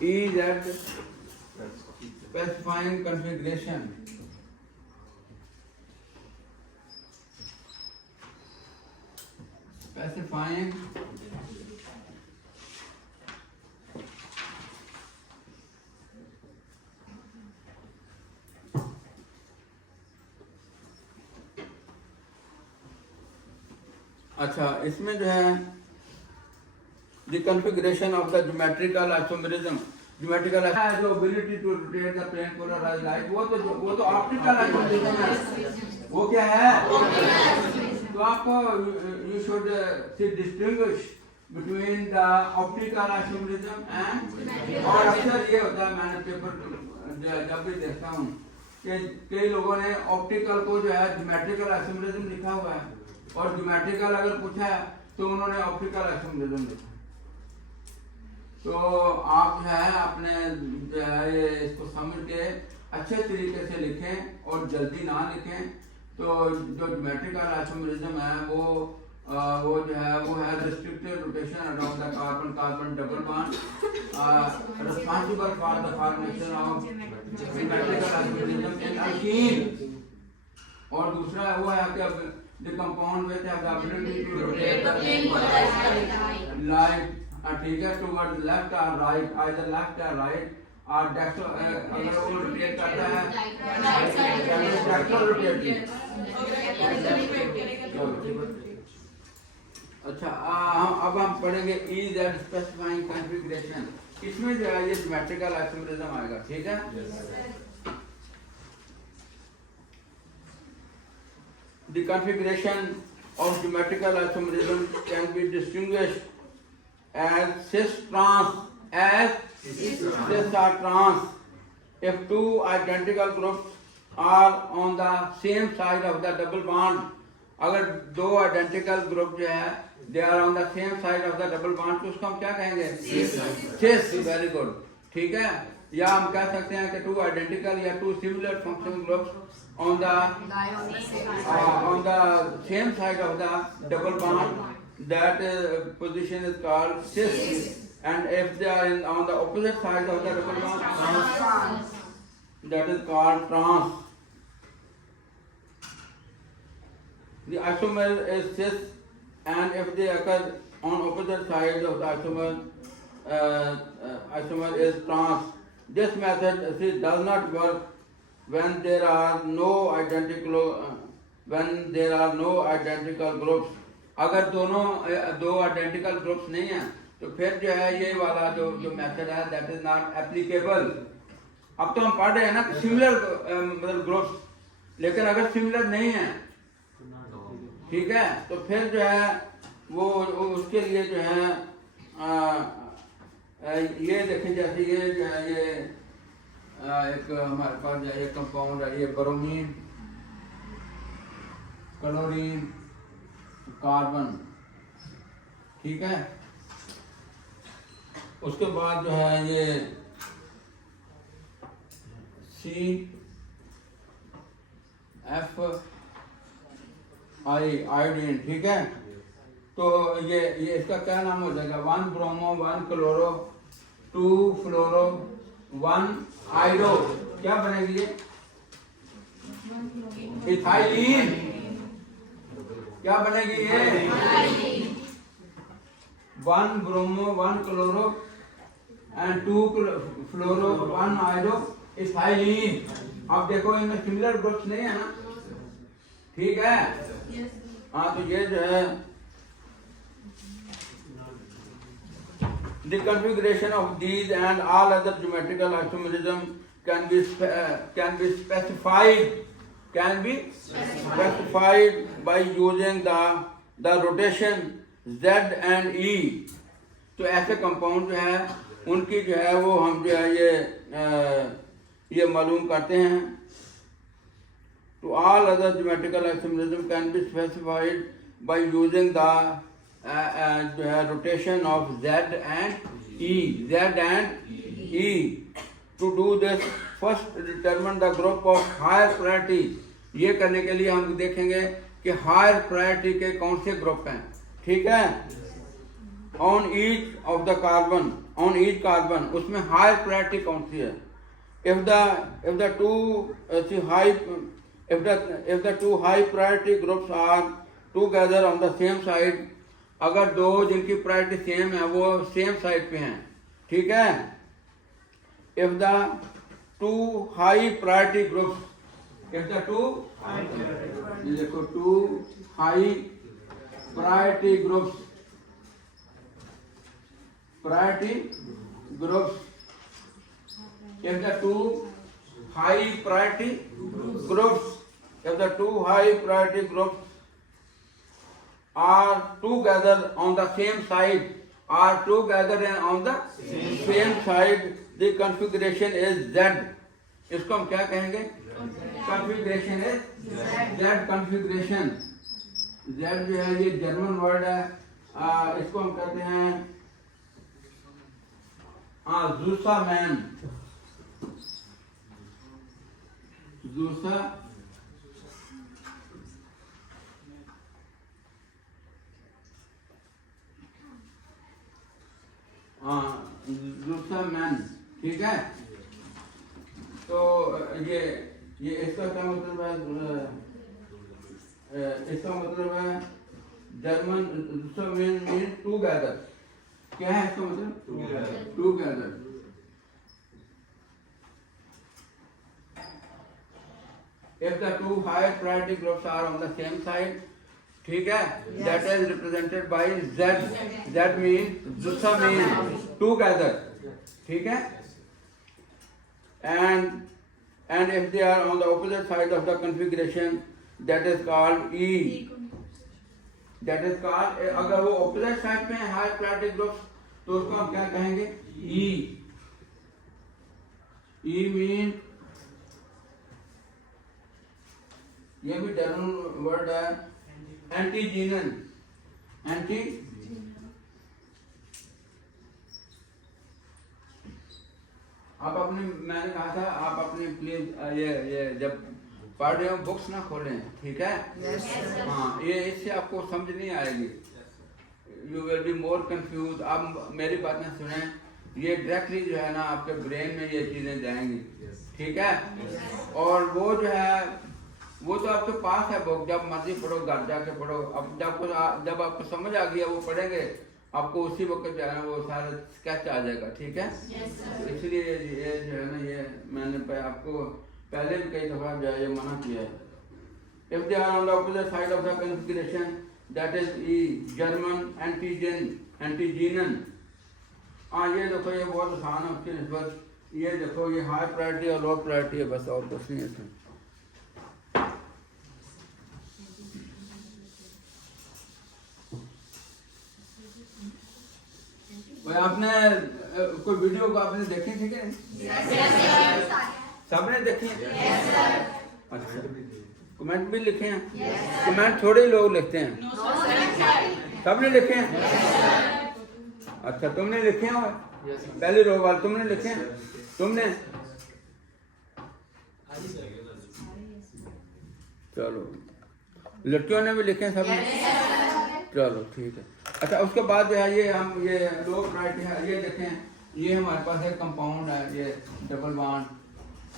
EZ specifying configuration. Specifying अच्छा, इसमें जो है the configuration of the geometrical isomerism, geometrical जो ability to rotate the plane polarized light, वो तो optical isomerism है, वो क्या है? तो आपको you should distinguish between the optical isomerism and, और अक्सर ये होता है, मैंने पेपर जब भी देखता हूँ कि कई लोगों ने ऑप्टिकल को जो है ज्योमेट्रिकल आइसोमेरिज्म लिखा हुआ है और ज्योमेट्रिकल अगर पूछा है तो उन्होंने ऑप्टिकल आइसोमेरिज्म लिखा। तो आप जो है अपने जो है ये इसको समझ के अच्छे तरीके से लिखें और जल्दी ना लिखें। तो जो ज्योमेट्रिकल आइसोमेरिज्म है वो जो है वो है restricted rotation around the carbon carbon double bond responsible for the formation of geometrical isomerism in alkyne. और दूसरा वो है कि the compound which has the ability to rotate the plane polarized light, ठीक है, towards left or right, either left or right, और अगर वो रोटेट करता है अच्छा, अब हम पढ़ेंगे EZ specifying configuration। इसमें जो है ये ज्योमेट्रिकल आइसोमेरिज्म आएगा, ठीक है। The configuration of geometrical isomerism can be distinguished as cis-trans, cis-trans if two identical groups are on the same side of the double bond। अगर दो identical group जो है they are on the same side of the double bond तो उसको हम क्या कहेंगे? cis। very good, ठीक है। या हम कह सकते हैं कि two identical या two similar functional groups on the same side of the double bond, that position is called cis, and if they are on the opposite side of the double bond, that is called trans। The isomer is cis, and if they occur on opposite sides of the isomer is trans। This method does not work when there are no identical groups। अगर दो identical groups नहीं है तो फिर जो है ये वाला जो मेथड है that is not applicable। अब तो हम पढ़ रहे हैं ना सिमिलर मतलब ग्रुप्स, लेकिन अगर सिमिलर नहीं है, ठीक है, तो फिर जो है वो उसके लिए जो है ये देखें, जैसे ये जो है ये एक हमारे पास जो है कंपाउंड है, ये ब्रोमीन, क्लोरीन, कार्बन, ठीक है। उसके बाद जो है ये CF आयोडीन, ठीक है। तो ये इसका क्या नाम हो जाएगा? 1 ब्रोमो 1 क्लोरो 2 फ्लोरो 1 आयोडो, क्या बनेगी ये? इथाइलिन। क्या बनेगी ये? 1 bromo 1 chloro and 2 fluoro 1 iodo ethylene. अब देखो इनमें सिमिलर ग्रुप्स नहीं है ना, ठीक है। हाँ, तो ये जो है the configuration of these and all other geometrical isomerism can be specified by using the rotation Z and E। तो ऐसे कंपाउंड जो है उनकी जो है वो हम जो है ये मालूम करते हैं। To all other geometrical isomerism can be specified by using the rotation of Z and E। To do this, first determine the group of higher priority। ये करने के लिए हम देखेंगे कि हायर प्रायोरिटी के कौन से ग्रुप हैं, ठीक है। On each of the carbon on each carbon, उसमें हायर प्रायोरिटी कौन सी है? if the two high priority groups are together on the same side, अगर दो जिनकी प्रायोरिटी सेम है वो सेम साइड पे हैं, ठीक है? if the two high priority groups, if the two ये देखो two high priority groups if the two high priority groups are together on the same side, same side, the configuration is Z. इसको हम क्या कहेंगे? configuration is Z configuration. Z जो है ये German word है, इसको हम कहते हैं Zusammen. Zusammen, ठीक है? तो ये इसका क्या मतलब है? इसका मतलब है जर्मन Zusammen means together. क्या है इसका मतलब? Together. If the two high priority groups are on the same side, ठीक है? That is represented by Z. Z means जुस्सा means together, ठीक है? And if they are on the opposite side of the configuration, that is called E. That is called, अगर वो opposite side पे है high priority groups, तो उसको हम क्या कहेंगे? E. E means, ये भी जर्मन वर्ड है, एंटीजीनन. आप अपने, मैंने कहा था आप अपने प्लीज ये जब पढ़ रहे हो बुक्स ना खोलें, ठीक है? हाँ, ये इससे आपको समझ नहीं आएगी. You will be more confuse. आप मेरी बात ना सुने, ये डायरेक्टली जो है ना आपके ब्रेन में ये चीजें जाएंगी, ठीक है? और वो जो है वो तो आपके पास है बुक, जब मर्जी पढ़ो, घर जाके पढ़ो. अब जब आपको समझ आ गया वो पढ़ेंगे, आपको उसी वक्त जो है ना वो सारा स्केच आ जाएगा, ठीक है? इसलिए ये जो है ना ये मैंने आपको पहले भी कई दफा जो है ये मना किया है. If they are on the opposite side of the configuration, that is E, German antigenon. ये देखो ये बहुत आसान है उसकी निस्बत. ये देखो ये हाई प्रायोरिटी और लो प्रायोरिटी है, बस और कुछ नहीं है इसमें. आपने कोई वीडियो को आपने देखी थी क्या? सबने देखी है? अच्छा, कमेंट भी लिखे हैं? कमेंट थोड़े ही लोग लिखते हैं, सबने लिखे हैं? अच्छा, तुमने लिखे हैं? पहले रो वाले तुमने लिखे हैं? तुमने? चलो, लड़कियों ने भी लिखे हैं सबने? चलो ठीक है. अच्छा, उसके बाद जो है ये हम ये लो प्रायोरिटी है, ये देखें, ये हमारे पास एक कंपाउंड है, ये डबल बॉन्ड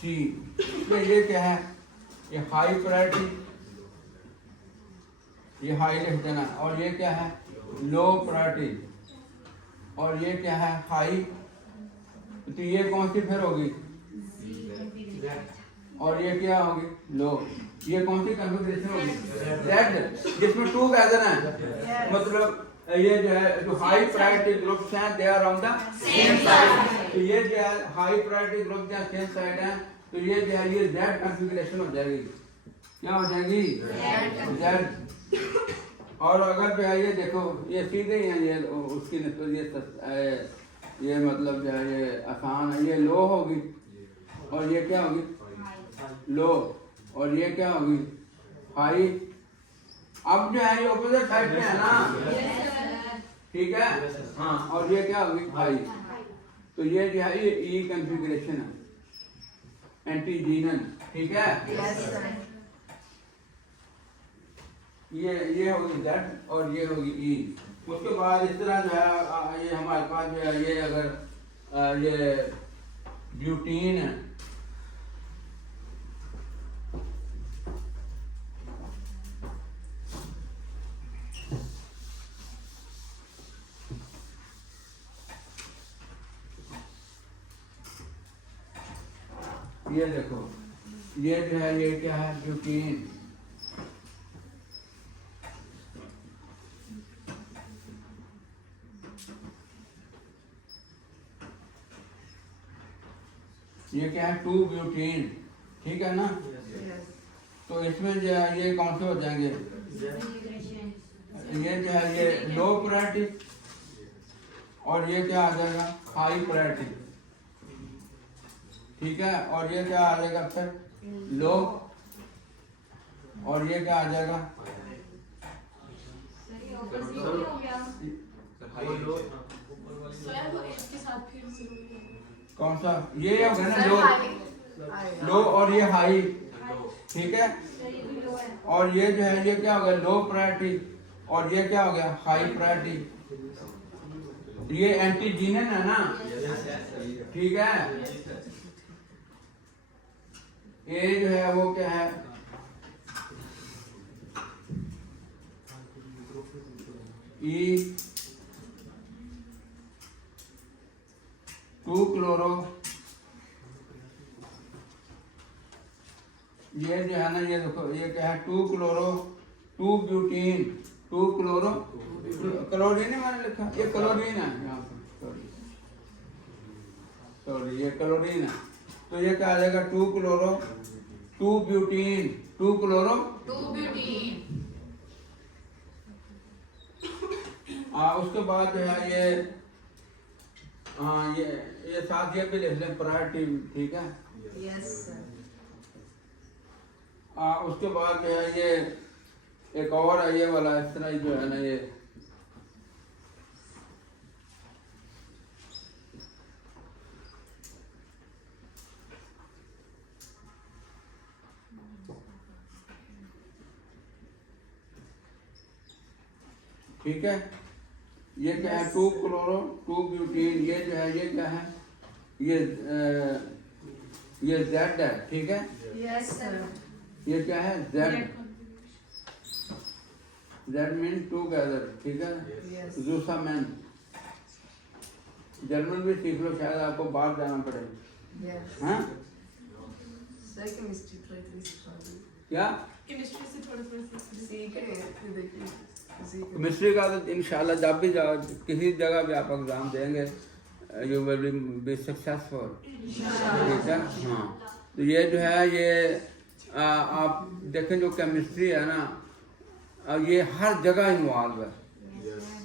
C. तो ये क्या है? ये हाई प्रायोरिटी, ये हाई लिख देना. और ये क्या है? Low priority. और ये क्या है? हाई. तो ये कौन सी फिर होगी? और ये क्या होगी? लो. ये कौन सी कॉन्फ़िगरेशन होगी? Z, जिसमें टू गैदर हैं. मतलब ये जो है जो हाई प्रायोरिटी ग्रुप्स हैं, they are on the same side. तो ये जो है हाई प्रायोरिटी ग्रुप जो सेम साइड हैं, तो ये जो है ये Z कॉन्फ़िगरेशन हो जाएगी. क्या हो जाएगी? Z. और अगर जो है ये देखो ये सीधे ही है, ये उसकी ये मतलब जो है ये आसान है. ये लो होगी और ये क्या होगी? लो. और ये क्या होगी? हाई. अब जो है ये ऑपोजिट साइड में है ना, ठीक है? हाँ, और ये क्या होगी? हाई. तो ये जो है ये E कॉन्फ़िगरेशन है, एंटीजीनन, ठीक है? ये होगी Z और ये होगी E. उसके बाद इस तरह जो है ये हमारे पास जो है ये अगर ये ब्यूटीन है, ये देखो ये जो है ये क्या है ब्यूटीन। ये क्या है 2 ब्यूटीन, ठीक है ना। तो इसमें जो है ये कौन से हो जाएंगे, ये जो है ये लो प्रायोरिटी और ये क्या आ जाएगा हाई प्रायोरिटी, ठीक है। और ये क्या आ जाएगा फिर लो, और ये क्या आ जाएगा कौन सा, ये होगा ना लो और ये हाई, ठीक है। और ये जो है ये क्या हो गया लो प्रायोरिटी और ये क्या हो गया हाई प्रायोरिटी। ये एंटीजीनन है ना, ठीक है। ये जो है वो क्या है E 2 क्लोरो, ये जो है ना ये देखो ये क्या है 2 क्लोरो 2 ब्यूटीन 2 क्लोरो क्लोरीन है, मैंने लिखा ये क्लोरीन है यहाँ पर, सॉरी ये क्लोरीन है। तो ये क्या आ जाएगा 2 क्लोरो 2 ब्यूटीन 2 क्लोरो 2 ब्यूटीन। उसके बाद जो है ये हाँ ये साथ ये भी लिख लें प्रायोरिटी, ठीक है। Yes sir. उसके बाद जो है ये एक और है ये वाला इस तरह जो है ना ये ठीक है। ये क्या है 2 क्लोरो 2 ब्यूटीन, ये जो है ये क्या है ये Z है, ठीक है। Yes sir. ये क्या है Z मीन टूगेदर, ठीक है। जूसामैन जर्मन भी सीख लो, शायद आपको बाहर जाना पड़ेगा। हाँ सर केमिस्ट्री थोड़ी क्या केमिस्ट्री से थोड़ा सीख रहे हैं, देखिए केमिस्ट्री का तो इंशाल्लाह जब भी जाओ किसी जगह भी आप एग्जाम देंगे यू विल बी सक्सेसफुल, ठीक है। हाँ तो ये जो है ये आप देखें जो केमिस्ट्री है ना ये हर जगह इन्वॉल्व है।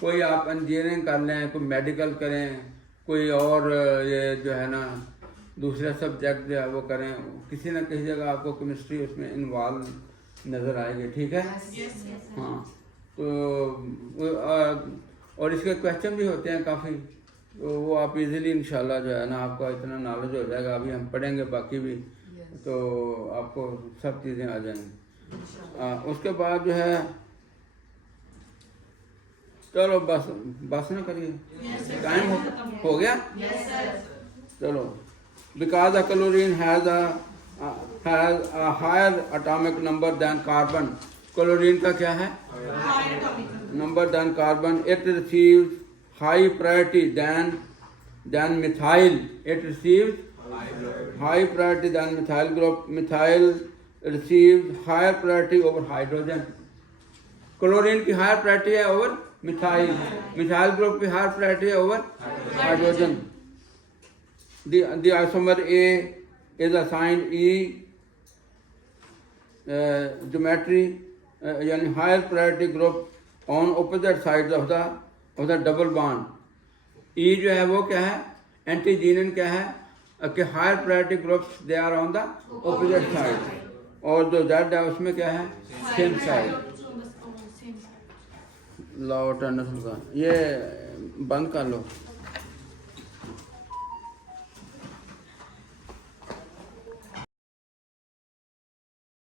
कोई आप इंजीनियरिंग कर लें, कोई मेडिकल करें, कोई और ये जो है ना दूसरे सब्जेक्ट जो है वो करें, किसी न किसी जगह आपको केमिस्ट्री उसमें इन्वॉल्व नज़र आएगी, ठीक है। हाँ तो और इसके क्वेश्चन भी होते हैं काफ़ी, तो वो आप इजीली इंशाल्लाह जो है ना आपका इतना नॉलेज हो जाएगा। अभी हम पढ़ेंगे बाकी भी तो आपको सब चीज़ें आ जाएंगी। उसके बाद जो है चलो बस ना करिए, टाइम हो गया। चलो because the chlorine has a higher atomic number than carbon, chlorine का क्या है number then carbon, it receives high priority then methyl, it receives high priority then methyl group, methyl receives higher priority over hydrogen. Chlorine की higher priority है over methyl, methyl group की higher priority है over hydrogen. The isomer A is assigned E geometry यानी higher priority group on opposite sides of the double bond. E जो है वो क्या है एंटीजीनन क्या है कि higher priority groups they are on the opposite side, और जो जेड है उसमें क्या है same side. Law of Turner का ये बंद कर लो।